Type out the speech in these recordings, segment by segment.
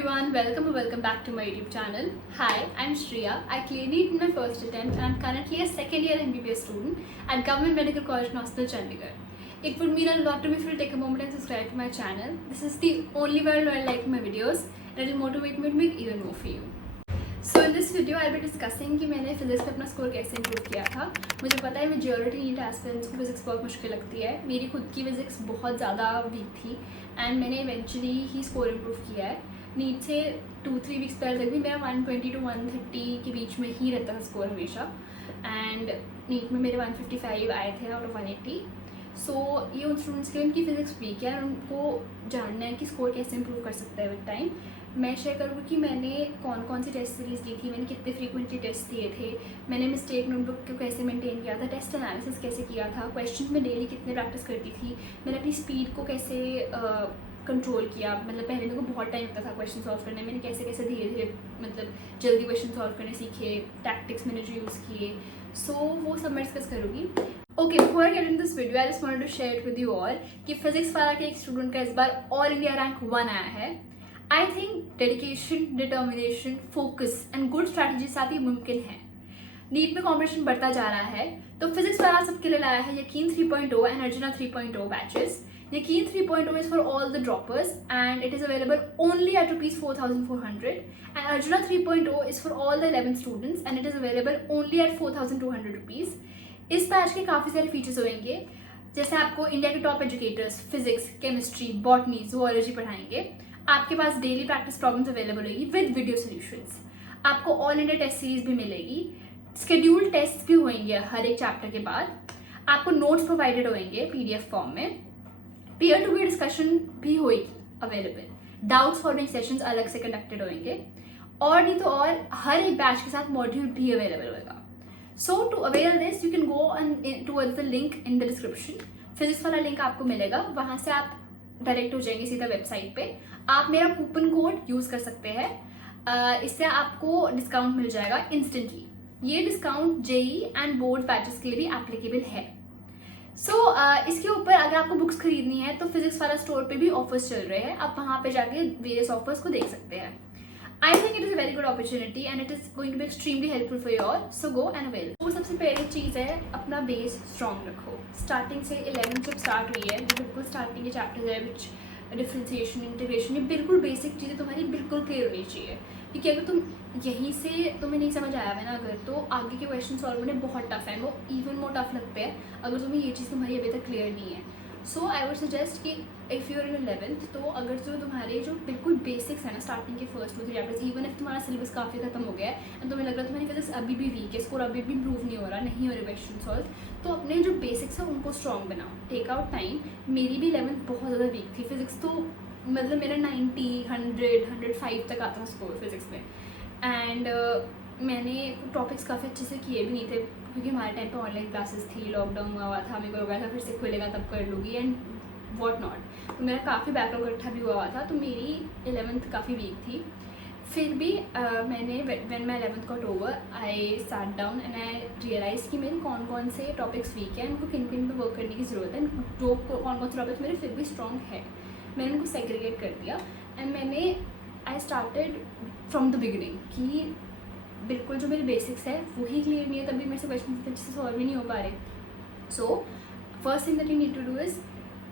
everyone, welcome back to my YouTube channel. Hi, I'm Shreya. I cleared it in my first attempt and I'm currently a second year MBBS student at Government Medical College Hospital, Chandigarh. It would mean a lot to me if you take a moment and subscribe to my channel. This is the only way I'll like my videos and it will motivate me to make even more for you. So in this video I'll be discussing कि मैंने physics में अपना score कैसे improve किया था. मुझे पता है मेजॉरिटी नीट एस्पिरेंट्स को फिजिक्स बहुत मुश्किल लगती है. मेरी खुद की फिजिक्स बहुत ज़्यादा वीक थी एंड मैंने इवेंचुअली ही स्कोर इंप्रूव किया है. नीट से 2-3 वीक्स पहले तक भी मेरा 120 to 130 के बीच में ही रहता था स्कोर हमेशा एंड नीट में मेरे 155 आए थे आउट ऑफ 180. सो ये उन स्टूडेंट्स के लिए उनकी फिजिक्स वीक है और उनको जानना है कि स्कोर कैसे इंप्रूव कर सकता है विद टाइम. मैं शेयर करूँगी कि मैंने कौन कौन सी टेस्ट सीरीज़ दी थी, मैंने कितने फ्रीक्वेंटली टेस्ट दिए थे, मैंने मिस्टेक नोटबुक को कैसे मेंटेन किया था, टेस्ट एनालिसिस कैसे किया था, क्वेश्चन में डेली कितने प्रैक्टिस करती थी, मैंने अपनी स्पीड को कैसे कंट्रोल किया. मतलब पहले मेरे को बहुत टाइम लगता था क्वेश्चन सॉल्व करने, मैंने कैसे कैसे धीरे धीरे मतलब जल्दी क्वेश्चन सॉल्व करने सीखे, टैक्टिक्स मैंने जो यूज़ किए. सो वो सब मैं डिस्कस करूँगी. Okay, before I get in this video I just wanted to share it with you all कि फिजिक्स वाला के एक स्टूडेंट का इस बार ऑल इंडिया रैंक 1 आया है. I think dedication, determination, focus and good strategy साथ ही मुमकिन है. नीट में कॉम्पिटिशन बढ़ता जा रहा है तो फिजिक्स वाला सबके लिए लाया है यकीन 3.0 and arjuna 3.0 batches. Yakin 3.0 is for all the droppers and it is available only at ₹4,400 and Arjuna 3.0 is for all the 11 students and it is available only at ₹4,200. इस बैच के काफ़ी सारे फीचर्स होंगे, जैसे आपको इंडिया के top educators physics, chemistry, botany, zoology पढ़ाएंगे. आपके पास डेली प्रैक्टिस प्रॉब्लम्स अवेलेबल होगी विद वीडियो सोल्यूशंस. आपको ऑल इंडिया टेस्ट सीरीज भी मिलेगी. स्केड्यूल्ड टेस्ट भी होंगे हर एक चैप्टर के बाद. आपको नोट्स प्रोवाइडेड होंगे PDF फॉर्म में. पीयर टू पीयर डिस्कशन भी होगी अवेलेबल. डाउट सॉल्विंग सेशंस अलग से कंडक्टेड होंगे और नहीं तो और हर एक बैच के साथ मॉड्यूल भी अवेलेबल होगा. So to avail this you can go towards the link in the description. Physics वाला लिंक आपको मिलेगा, वहाँ से आप डायरेक्ट हो जाएंगे सीधा वेबसाइट पे. आप मेरा कूपन कोड यूज़ कर सकते हैं, इससे आपको डिस्काउंट मिल जाएगा इंस्टेंटली. ये discount JEE and board batches के लिए भी एप्लीकेबल है. इसके ऊपर अगर आपको बुक्स खरीदनी है तो फिजिक्स वाला स्टोर पे भी ऑफर्स चल रहे हैं. आप वहाँ पे जाके वेरियस ऑफर्स को देख सकते हैं. I think it is a very good opportunity and it is going to be extremely helpful for you all. So go and avail. वो सबसे पहली चीज़ है अपना बेस स्ट्रॉन्ग रखो. स्टार्टिंग से 11th जब स्टार्ट हुई है तो बिल्कुल स्टार्टिंग के चैप्टर्स है विच डिफ्रेंसिएशन, इंटीग्रेशन, ये बिल्कुल बेसिक चीज़ें तुम्हारी बिल्कुल क्लियर होनी चाहिए. क्योंकि अगर तुम यहीं से तुम्हें नहीं समझ आया है ना अगर, तो आगे के क्वेश्चन सॉल्व करने बहुत टफ है. वो इवन मोर टफ लगते हैं अगर तुम्हें ये चीज़ तुम्हारी अभी तक क्लियर नहीं है. सो आई वुड सजेस्ट कि if you are in 11th तो अगर जो तुम्हारे जो बिल्कुल बेसिक्स है ना स्टार्टिंग के फर्स्ट 2-3 चैप्टर्स, इवन इफ तुम्हारा सिलेबस काफ़ी खत्म हो गया है एंड तुम्हें लग रहा है तुम्हारी फिजिक्स अभी भी वीक है, स्कोर अभी भी इंप्रूव नहीं हो रहा क्वेश्चन सॉल्व, तो अपने जो बेसिक्स हैं उनको स्ट्रॉन्ग बनाओ. Take out time. मेरी भी 11th बहुत ज़्यादा वीक थी. फिजिक्स तो मतलब मेरा 90, 100, 105 तक आता था स्कोर फिजिक्स में एंड मैंने टॉपिक्स काफ़ी अच्छे से किए भी नहीं थे क्योंकि हमारे टाइम पे ऑनलाइन क्लासेस थी, लॉकडाउन हुआ था, मेरे को लगा था फिर से खुलेगा तब कर लूँगी एंड वॉट नॉट. तो मेरा काफ़ी बैकलॉग इकट्ठा भी हुआ था, तो मेरी 11th काफ़ी वीक थी. फिर भी मैंने when my 11th got over I sat down and I realize कि मेरे कौन कौन से टॉपिक्स वीक हैं, उनको किन किन पर वर्क करने की ज़रूरत है, जो कौन कौन से टॉपिक्स मेरे फिर भी स्ट्रॉन्ग है. मैंने उनको सेग्रीगेट कर दिया एंड मैंने I started from the beginning कि बिल्कुल जो मेरे बेसिक्स है वही क्लियर नहीं है, तभी मेरे से क्वेश्चन अच्छे से सॉल्व ही नहीं हो पा रहे. So first thing that you need to do is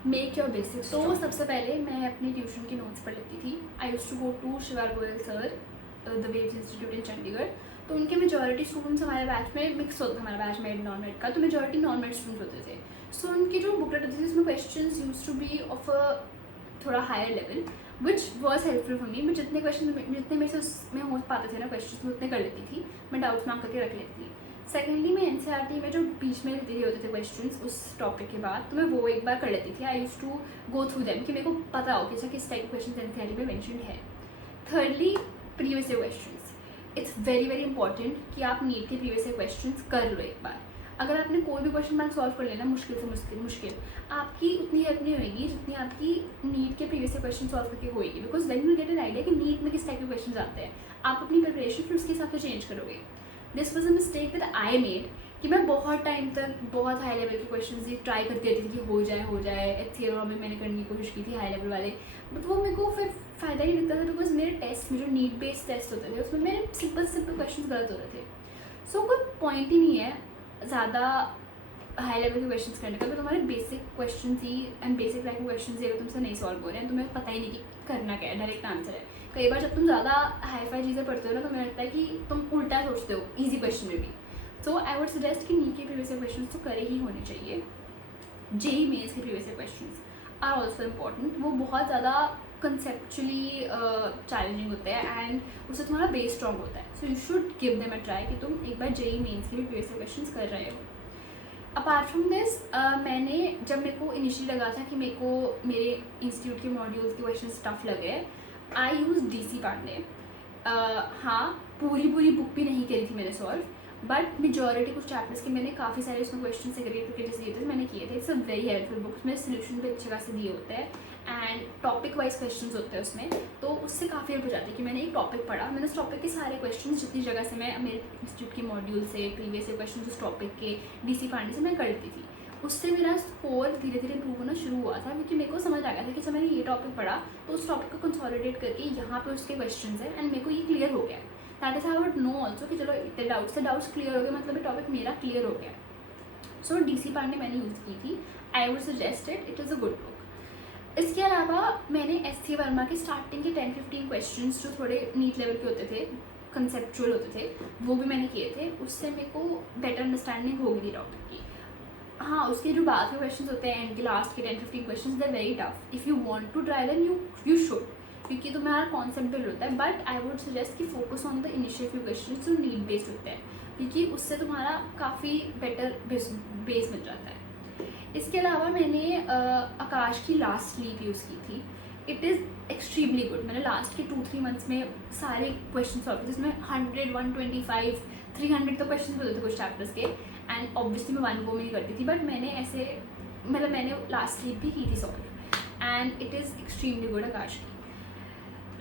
make your basics. तो सबसे पहले मैं अपनी ट्यूशन की नोट्स पढ़ लेती थी. I used to go to Shivar Goyal sir, the waves institute in Chandigarh. तो उनके मेजॉरिटी स्टूडेंट्स हमारे बैच में मिक्स होता था. हमारा बैच मेड नॉन मेड का, तो मेजॉरिटी नॉन मेड स्टूडेंट्स होते थे. सो उनकी जो बुकलेट होती थी उसमें question use to be of a थोड़ा higher level which was helpful for me. मैं जितने क्वेश्चन जितने मेरे से उसमें हो पाते थे ना क्वेश्चन मैं उतने कर लेती थी. मैं डाउट्स मार्क करके रख लेती थी. सेकेंडली मैं NCERT में जो बीच में रहते होते थे क्वेश्चंस उस टॉपिक के बाद, तो मैं वो एक बार कर लेती थी. I use to go through them कि मेरे को पता हो कि अच्छा किस टाइप के क्वेश्चन NCERT में मैंशन है. Thirdly previous year questions. It's very very important कि आप नीट के प्रीवियस ईयर क्वेश्चंस कर लो एक बार. अगर आपने कोई भी क्वेश्चन बैंक सॉल्व कर लेना मुश्किल से मुश्किल आपकी उतनी हेल्प नहीं होगी जितनी आपकी नीट के प्रीवियस ईयर क्वेश्चन सॉल्व करके होगी. Because then you get an idea कि नीट में किस टाइप के क्वेश्चन आते हैं. आप अपनी प्रिपरेशन फिर उसके हिसाब से चेंज करोगे. This was a mistake that I made कि मैं बहुत टाइम तक बहुत हाई लेवल के क्वेश्चंस ही ट्राई करती रहती थी कि हो जाए एचसीएल में मैंने करने की कोशिश की थी हाई लेवल वाले, बट वो मेरे को फिर फ़ायदा ही नहीं दिखता था बिकॉज मेरे टेस्ट में जो नीट बेस्ड टेस्ट होते थे उसमें मेरे सिंपल क्वेश्चन गलत हो रहे थे। सो कोई पॉइंट ही नहीं है ज़्यादा हाई लेवल के क्वेश्चंस करने का। तो तुम्हारे basic question he and basic type के क्वेश्चन ही अगर तुमसे नहीं सॉल्व हो रहे हैं, तुम्हें पता ही नहीं कि करना क्या है, डायरेक्ट आंसर है। कई बार जब तुम ज़्यादा हाई फाई चीज़ें पढ़ते हो ना तो मुझे लगता है कि तुम उल्टा सोचते हो ईजी क्वेश्चन में भी। सो आई वुड सजेस्ट कि नीट के प्रीवियस क्वेश्चन तो करे ही होने चाहिए। जेई मेंस के previous question are also important. वो बहुत ज़्यादा कंसेप्चुअली चैलेंजिंग होते हैं एंड उससे तुम्हारा बेस स्ट्रॉन्ग होता है। So you should give them a try कि तुम एक बार जेई मेंस के भी प्रीवियस क्वेश्चन कर रहे हो। अपार्ट फ्रॉम दिस मैंने जब मेरे को इनिशियली लगा था कि मेरे को मेरे इंस्टीट्यूट के मॉड्यूल्स के क्वेश्चन टफ लगे, आई यूज़ डीसी पांडे। हाँ, पूरी बुक भी नहीं करी थी मैंने सॉल्व, बट मेजॉरिटी कुछ चैप्टर्स के मैंने काफ़ी सारे उसमें क्वेश्चन सेग्रीगेट करके जैसे दिए थे मैंने किए थे। It's a very helpful book. उसमें सोल्यूशन भी अच्छे खासे दिए होते हैं एंड टॉपिक वाइज क्वेश्चंस होते हैं उसमें, तो उससे काफ़ी हेल्प हो जाती है कि मैंने एक टॉपिक पढ़ा, मैंने उस टॉपिक के सारे क्वेश्चन जितनी जगह से मैं मेरे इंस्टीट्यूट के मॉड्यूल से प्रीवियस क्वेश्चन उस टॉपिक के डीसी पांडे से मैं करती थी। उससे मेरा स्कोर धीरे धीरे इम्प्रूव होना शुरू हुआ था क्योंकि मेरे को समझ आ गया था कि जब मैंने ये टॉपिक पढ़ा तो उस टॉपिक को कंसोलिडेट करके यहाँ पे उसके क्वेश्चन है एंड मेरे को ये क्लियर हो गया। That is I would know also कि चलो इतने डाउट्स क्लियर हो गए, मतलब ये टॉपिक मेरा क्लियर हो गया। सो डीसी पांडे मैंने यूज़ की थी। आई would suggest it is a good book. इसके अलावा मैंने एस.सी. वर्मा के स्टार्टिंग के 10-15 क्वेश्चन जो थोड़े नीट लेवल के होते थे, कंसेप्चुअल होते थे, वो भी मैंने किए थे। उससे मेरे को बेटर अंडरस्टैंडिंग हो गई थी टॉपिक की। हाँ, उसके जो बाद के क्वेश्चन होते हैं एंड के लास्ट के 10-15 question they very tough. If you want to try them you should, क्योंकि तुम्हारा कॉन्सेप्ट बिल्ड होता है। बट आई वुड सजेस्ट कि focus on the initial few question जो नीट बेस्ड होते हैं, क्योंकि उससे तुम्हारा काफ़ी बेटर बेस मिल जाता है। इसके अलावा मैंने आकाश की लास्ट स्लीप यूज़ की थी। It is extremely good. मैंने लास्ट के 2-3 मंथ्स में सारे क्वेश्चन सॉल्व किए जिसमें 100, 125, 300 तो क्वेश्चन होते थे कुछ चैप्टर्स के एंड ऑब्वियसली मैं 1 गो में नहीं करती थी, बट मैंने ऐसे मतलब मैंने लास्ट स्लीप भी की थी solve and it is extremely good. Aakash की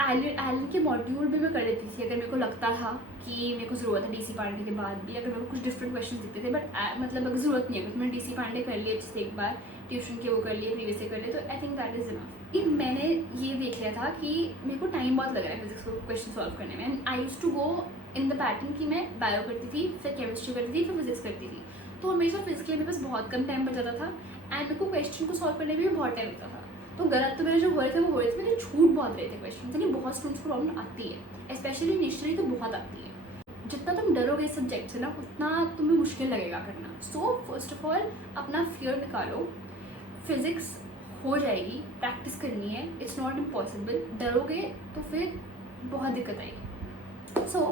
आइलन के मॉड्यूल भी मैं कर लेती थी अगर मेरे को लगता था कि मेरे को ज़रूरत है डीसी पांडे के बाद भी, अगर मेरे को कुछ डिफरेंट क्वेश्चन दिखते थे। बट मतलब अगर ज़रूरत नहीं है, तो मैंने डीसी पांडे कर लिए अच्छे से एक बार, ट्यूशन के वो कर लिए, प्रीवियस से कर लिए, तो I think that is enough. कि मैंने ये देख लिया था कि मेरे को टाइम बहुत लग रहा है फिजिक्स को क्वेश्चन सॉल्व करने में and I use to go in the pattern कि मैं बायो करती थी, फिर केमिस्ट्री करती थी, फिर फिजिक्स करती थी। तो हमेशा फिजिक्स के लिए मेरे पास बहुत कम टाइम बच जाता था एंड मेरे को क्वेश्चन को सॉल्व करने में भी बहुत टाइम लगता था। तो गलत तो मेरे जो हो रहे थे वो हो रहे थे, मेरे छूट बहुत रहे थे क्वेश्चन। यानी बहुत स्टूडेंट्स को प्रॉब्लम आती है, स्पेशली इनिशियली तो बहुत आती है। जितना तुम डरोगे इस सब्जेक्ट से ना उतना तुम्हें मुश्किल लगेगा करना। सो फर्स्ट ऑफ ऑल अपना फियर निकालो, फिजिक्स हो जाएगी, प्रैक्टिस करनी है, इट्स नॉट इम्पॉसिबल। डरोगे तो फिर बहुत दिक्कत आएगी। So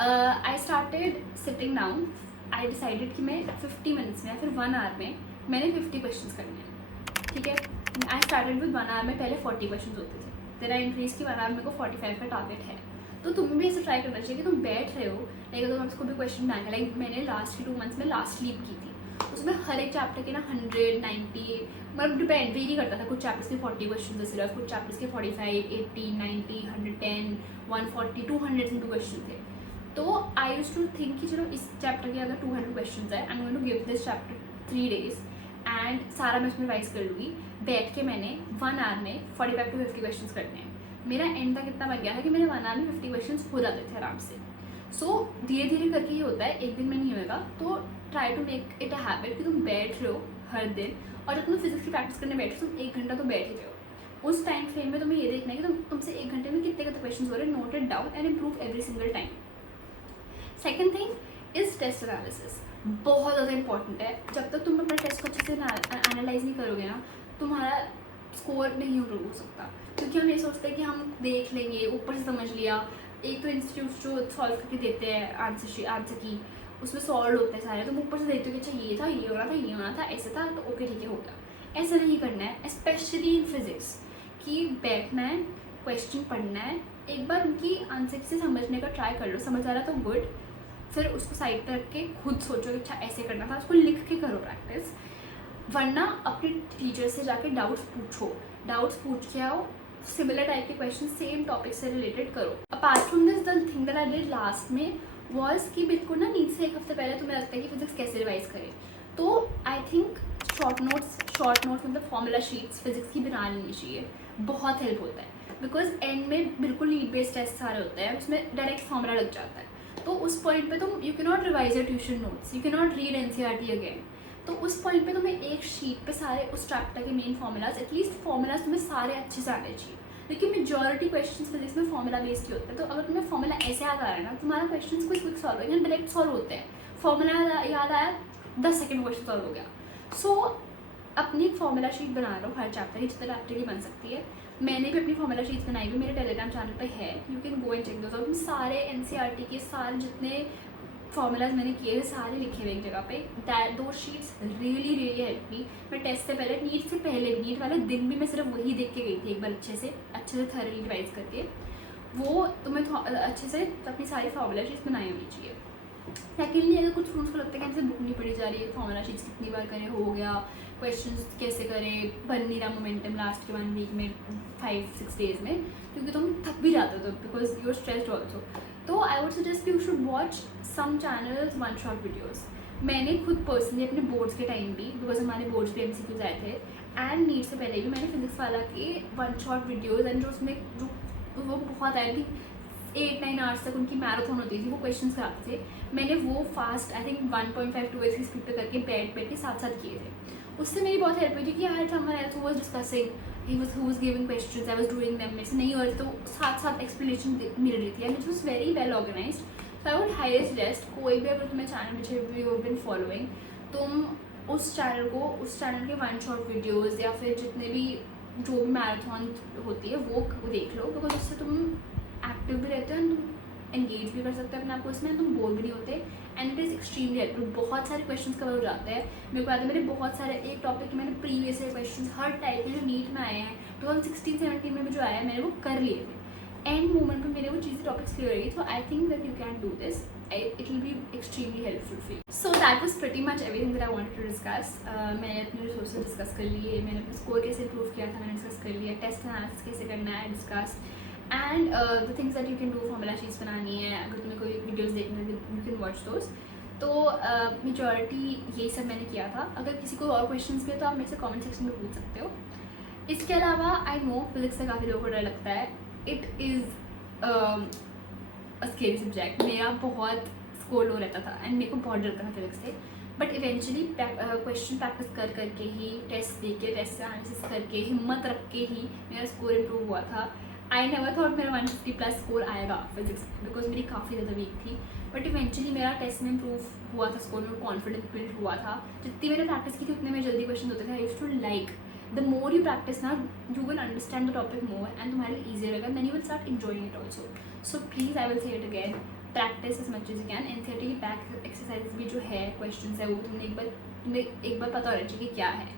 I started sitting down. I decided कि मैं 50 मिनट्स में या फिर 1 आवर में मैंने 50 क्वेश्चन करने हैं। ठीक है, आई स्टार्टेड विद 1 आवर में पहले 40 क्वेश्चन होते थे, तेरा इंक्रीज़ की 1 आवर मेरे को 45 का टारगेट है। तो तुम्हें भी ऐसे ट्राई करना चाहिए कि तुम बैठ रहे हो, लाइक तो हमको भी क्वेश्चन बैंक है। लाइक मैंने लास्ट के 2 मंथ्स में लास्ट स्लीप की थी, उसमें हर एक चैप्टर के ना 100, 90 मतलब डिपेंड वेरी करता था। कुछ चैप्टर्स के 40 क्वेश्चन थे सिर्फ, कुछ चैप्टर्स के 45, 80, 90, 110, 140, 200 क्वेश्चन थे। तो आई यूज्ड टू थिंक कि चलो इस चैप्टर के अगर 200 क्वेश्चन है, I am going to give this chapter 3 days and सारा मैं उसमें रिवाइज कर लूँगी। बैठ के मैंने 1 आवर में 45 to 50 क्वेश्चन करने हैं। मेरा एंड तक इतना बन गया था कि मेरे 1 आवर में 50 क्वेश्चन हो जाते थे आराम से। सो धीरे धीरे करके ये होता है, एक दिन में नहीं होगा। तो try to make it a habit कि तुम बैठ रहे हो हर दिन, और जब तुम फिजिक्स की प्रैक्टिस करने बैठे तुम 1 घंटा तो बैठ ही रहे हो। उस टाइम फ्रेम में तुम्हें ये देखना है कि तुमसे 1 घंटे में कितने क्वेश्चन हो रहे हैं, note it down and improve every single time. Second thing is test analysis. बहुत ज़्यादा इंपॉर्टेंट है। जब तक तुम अपना टेस्ट को अच्छे से एनालाइज नहीं करोगे ना, तुम्हारा स्कोर नहीं इम्प्रूव हो सकता। क्योंकि हम ये सोचते हैं कि हम देख लेंगे, ऊपर से समझ लिया। एक तो इंस्टीट्यूट जो सॉल्व करके देते हैं आंसर की, उसमें सॉल्व होते हैं सारे, तुम ऊपर से देखते हो कि अच्छा ये था, ये होना था, ये होना था, ऐसे था, तो ओके ठीक है हो गया। ऐसा नहीं करना है, स्पेशली इन फिजिक्स, कि बैठना है, क्वेश्चन पढ़ना है, एक बार उनकी आंसर से समझने का ट्राई कर लो। समझ आ रहा तो गुड, फिर उसको साइड पर रख के खुद सोचो कि अच्छा ऐसे करना था, उसको लिख के करो प्रैक्टिस। वरना अपने टीचर से जाके डाउट्स पूछ के आओ, सिमिलर टाइप के क्वेश्चन सेम टॉपिक से रिलेटेड करो। Apart from this the thing that I did last में वॉज कि बिल्कुल ना नीट से एक हफ्ते पहले तुम्हें लगता है कि फिजिक्स कैसे रिवाइज करें, तो आई थिंक शॉर्ट नोट्स मतलब फॉर्मूला शीट्स फिजिक्स की बना लेनी चाहिए, बहुत हेल्प होता है। बिकॉज एंड में बिल्कुल नीट बेस्ड टेस्ट सारे होते हैं, उसमें डायरेक्ट फॉर्मूला लग जाता है, तो उस पॉइंट पे तुम you can not revise your tuition notes, you can not read NCERT again. तो उस पॉइंट पे तुम्हें एक शीट पे सारे उस चैप्टर के मेन फॉर्मूलाज, एटलीस्ट फॉर्मूलाज तुम्हें सारे अच्छे से आने चाहिए। लेकिन मेजॉरिटी क्वेश्चंस फिजिक्स में फॉर्मूला बेस्ड ही होते हैं, तो अगर तुम्हें फॉर्मूला ऐसे याद आ रहा है ना, तुम्हारा क्वेश्चन क्विक सॉल्व हो गया, डायरेक्ट सॉल्व होते हैं। फॉर्मूला याद आया, 10 सेकंड क्वेश्चन सॉल्व हो गया। सो अपनी एक फॉर्मूला शीट बना लो हर चैप्टर की, जितना चैप्टर की बन सकती है। मैंने भी अपनी फॉर्मूला शीट्स बनाई हुई, मेरे टेलीग्राम चैनल पे है, you can go and check those out. सारे एनसीईआरटी के सारे जितने फॉर्मूलाज मैंने किए हुए सारे लिखे हुए एक जगह पे। दैट दो शीट्स रियली हेल्प मी। मैं टेस्ट से पहले, नीट से पहले, नीट वाले दिन भी मैं सिर्फ वही देख के गई थी एक बार अच्छे से थरली रिवाइज करके। वो तुम्हें अच्छे से अपनी सारी फॉर्मूला शीट्स बनाई होनी चाहिए। सेकेंडली, अगर कुछ स्टूडेंट्स को लगता है कि हमसे बुक नहीं पढ़ी जा रही है, फॉर्मूला शीट्स कितनी बार करें, हो गया, क्वेश्चंस कैसे करें, बन नहीं रहा मोमेंटम लास्ट के 1 वीक में, 5-6 डेज में, क्योंकि तुम थक भी जाते हो because you are stressed also. तो I would suggest you should watch some channels one shot videos. मैंने खुद पर्सनली अपने बोर्ड्स के टाइम भी, बिकॉज हमारे बोर्ड्स पे MCQs आए थे, एंड नीट से पहले भी मैंने फिजिक्स वाला के वन शॉट वीडियोज़, एंड जो उसमें जो वो बहुत आई थिंक 8-9 आवर्स तक उनकी मैराथन होती थी, वो क्वेश्चन कराते थे, मैंने वो फास्ट आई थिंक 1.5-2x की स्पीड पे करके बैठ के साथ किए थे। उससे मेरी बहुत हेल्प हुई थी कि यार someone else was discussing, who was giving questions, I was doing them, मेरे से नहीं हो रहे तो साथ एक्सप्लेनेशन मिल रही थी, and it was very well organized. So I would highly suggest, कोई भी अगर तुम्हें चैनल में यू हैव बीन फॉलोइंग, तुम उस चैनल के वन शॉट वीडियोज़ या फिर जितने भी जो भी मैराथन होती है वो देख लो, बिकॉज उससे तुम एक्टिव भी रहते हो एंड तुम एंगेज भी कर सकते हो अपने आपको इसमें, तुम बोर भी नहीं होते, and it is extremely helpful. बहुत सारे क्वेश्चंस कवर हो जाते हैं। मेरे को याद है मेरे बहुत सारे एक टॉपिक के मैंने प्रीवियस क्वेश्चंस हर टाइप के जो नीट में आए हैं 2016-17 में जो आया है मैंने वो कर लिए थे। एंड मोमेंट पे मेरे वो चीज़ें टॉपिक्स क्लियर रही, तो I think that you can do this, it will be extremely helpful for you. So that was pretty much everything that I wanted to discuss. मैंने अपने रिसोर्सेज डिस्कस कर लिए, मैंने अपना स्कोर कैसे इम्प्रूव किया था मैंने डिस्कस कर लिया, टेस्ट एनालिसिस कैसे करना है discuss, and the things that you can do, formula sheets बनानी है, अगर तुम्हें कोई वीडियोस देखने हैं यू कैन वॉच दोस। तो मेजॉरिटी यही सब मैंने किया था। अगर किसी को और क्वेश्चंस भी है तो आप मेरे से कमेंट सेक्शन में पूछ सकते हो। इसके अलावा आई नो फिजिक्स से काफ़ी लोगों को डर लगता है, it is a scary subject. मेरा बहुत स्कोर लो रहता था एंड मेरे को बहुत डर लगता था फिजिक्स से, बट इवेंचुअली क्वेश्चन प्रैक्टिस कर के ही, टेस्ट दे के, टेस्ट एनालिसिस करके, हिम्मत रख के ही मेरा स्कोर इम्प्रूव हुआ था। आई नेवर थॉट मेरा 150+ स्कोर आएगा फिजिक्स, बिकॉज मेरी काफ़ी ज़्यादा वीक थी, बट इवेंचुअली मेरा टेस्ट में इम्प्रूव हुआ था, स्कोर में कॉन्फिडेंस बिल्ड हुआ था। जितनी मैंने प्रैक्टिस की थी उतने में जल्दी क्वेश्चन होते थे। I used to like, the more you practice ना, you will understand the topic more and तुम्हारे लिए ईजी रहेगा, then you will start enjoying it also. So please I will say it again, practice as much as you can. NCERT की back exercise भी जो है, question है, वो तुम्हें एक बार पता होना चाहिए कि क्या है।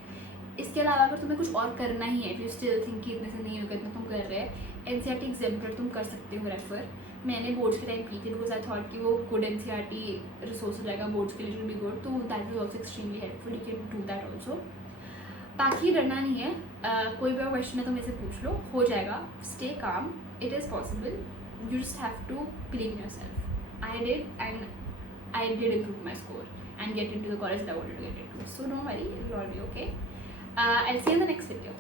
इसके अलावा अगर तुम्हें कुछ और करना ही है, फिर स्टिल थिंक कि इतने से नहीं होगा, इतना तुम कर रहे हैं, एनसीईआरटी एग्जाम्पलर तुम कर सकते हो रेफर। मैंने बोर्ड्स के टाइम की थी, बिकॉज आई थॉट कि वो गुड एनसीईआरटी रिसोर्स हो जाएगा बोर्ड्स के लिए, इट विल बी गुड, तो that is also extremely helpful, you can do that also. बाकी डरना नहीं है, कोई भी क्वेश्चन है तो मेरे से पूछ लो, हो जाएगा। Stay calm, it is possible, you just have to believe in yourself. I did, and I did improve my score and get into the college that I wanted to get into. So don't worry, it will all be okay. I'll see you in the next video.